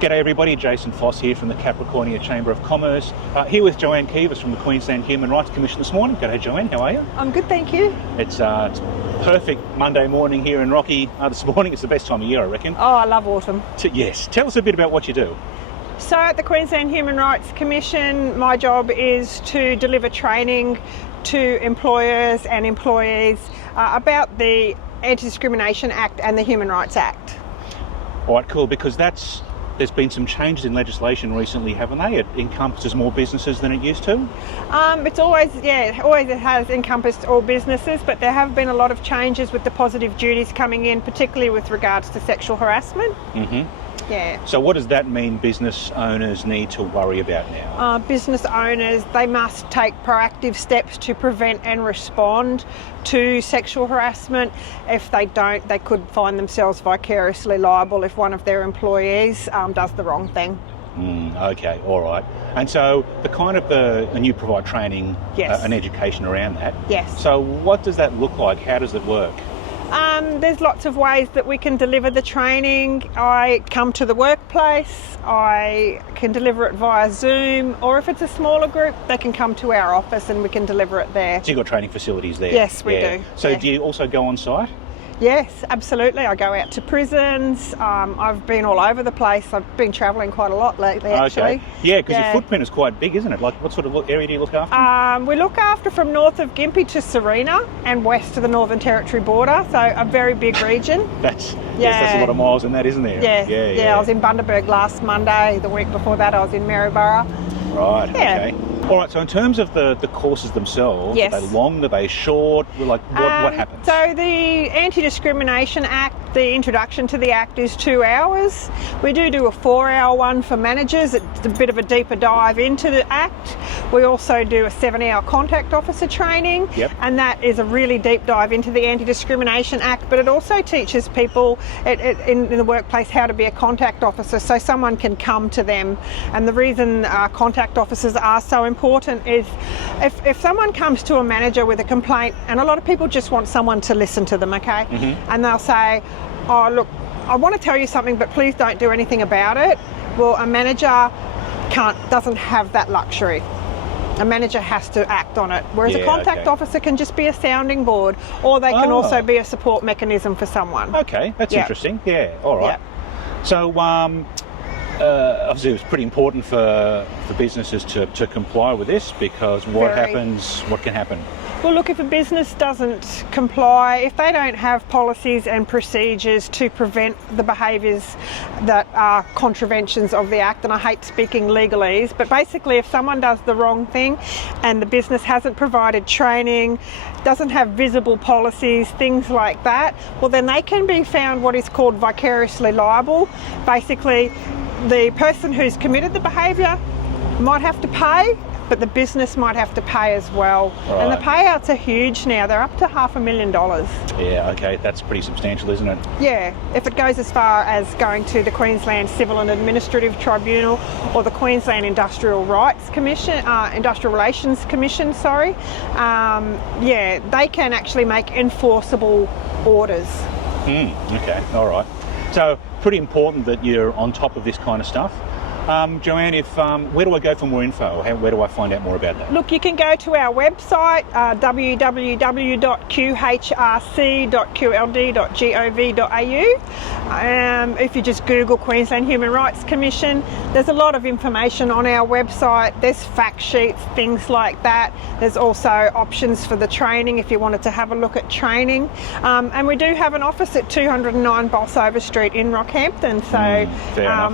G'day everybody, Jason Foss here from the Capricornia Chamber of Commerce, here with Joanne Keevers from the Queensland Human Rights Commission this morning. G'day Joanne, how are you? I'm good, thank you. It's perfect Monday morning here in Rocky this morning. It's the best time of year, I reckon. Oh, I love autumn. Yes, tell us a bit about what you do. So at the Queensland Human Rights Commission, my job is to deliver training to employers and employees about the Anti Discrimination Act and the Human Rights Act. All right, cool, because there's been some changes in legislation recently, haven't they? It encompasses more businesses than it used to? It always has encompassed all businesses, but there have been a lot of changes with the positive duties coming in, particularly with regards to sexual harassment. Mm-hmm. Yeah. So what does that mean business owners need to worry about now? Business owners, they must take proactive steps to prevent and respond to sexual harassment. If they don't, they could find themselves vicariously liable if one of their employees does the wrong thing. Okay, all right. And so and you provide training Yes. and education around that. Yes. So what does that look like? How does it work? There's lots of ways that we can deliver the training. I come to the workplace, I can deliver it via Zoom, or if it's a smaller group, they can come to our office and we can deliver it there. So you've got training facilities there? Yes, we do. So yeah. do you also go on site? Yes, absolutely. I go out to prisons. I've been all over the place. I've been travelling quite a lot lately, actually. Okay. Yeah, because your footprint is quite big, isn't it? Like, what sort of area do you look after? We look after from north of Gympie to Serena and west to the Northern Territory border, so a very big region. That's a lot of miles in that, isn't there? Yeah. I was in Bundaberg last Monday. The week before that, I was in Maryborough. Right, Yeah. okay. All right, so in terms of the courses themselves, Yes. are they long, are they short? Like, what happens? So the Anti Discrimination Act, the introduction to the Act is 2 hours. We do a 4-hour one for managers. It's a bit of a deeper dive into the Act. We also do a 7-hour contact officer training, Yep. and that is a really deep dive into the Anti Discrimination Act, but it also teaches people in the workplace how to be a contact officer, so someone can come to them. And the reason contact officers are so important is if someone comes to a manager with a complaint, and a lot of people just want someone to listen to them, okay? Mm-hmm. And they'll say, oh look, I want to tell you something, but please don't do anything about it. Well, a manager doesn't have that luxury. A manager has to act on it, whereas a contact officer can just be a sounding board, or they can also be a support mechanism for someone. Okay, that's interesting. Yeah, all right. Yeah. So obviously it's pretty important for businesses to comply with this, because what can happen? Well, look, if a business doesn't comply, if they don't have policies and procedures to prevent the behaviours that are contraventions of the Act, and I hate speaking legalese, but basically if someone does the wrong thing and the business hasn't provided training, doesn't have visible policies, things like that, well then they can be found what is called vicariously liable. Basically, the person who's committed the behaviour might have to pay, but the business might have to pay as well. Right. And the payouts are huge now. They're up to $500,000. Yeah, okay, that's pretty substantial, isn't it? Yeah, if it goes as far as going to the Queensland Civil and Administrative Tribunal or the Queensland Industrial Relations Commission, they can actually make enforceable orders. Okay, all right. So pretty important that you're on top of this kind of stuff. Joanne, where do I go for more info? Where do I find out more about that? Look, you can go to our website, www.qhrc.qld.gov.au. If you just Google Queensland Human Rights Commission, there's a lot of information on our website. There's fact sheets, things like that. There's also options for the training if you wanted to have a look at training. And we do have an office at 209 Bolsover Street in Rockhampton, so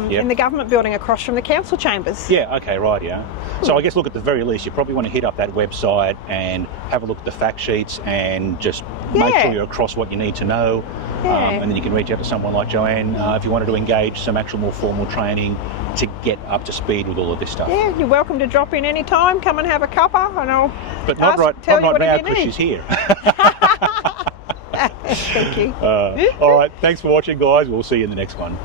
in the government building across from the council chambers. Yeah, okay, right, yeah. So I guess, look, at the very least, you probably want to hit up that website and have a look at the fact sheets and just make sure you're across what you need to know. And then you can reach out to someone like Joanne if you wanted to engage some actual more formal training to get up to speed with all of this stuff. Yeah, you're welcome to drop in any time. Come and have a cuppa and I'll not right now because she's here. Thank you. All right, thanks for watching, guys. We'll see you in the next one.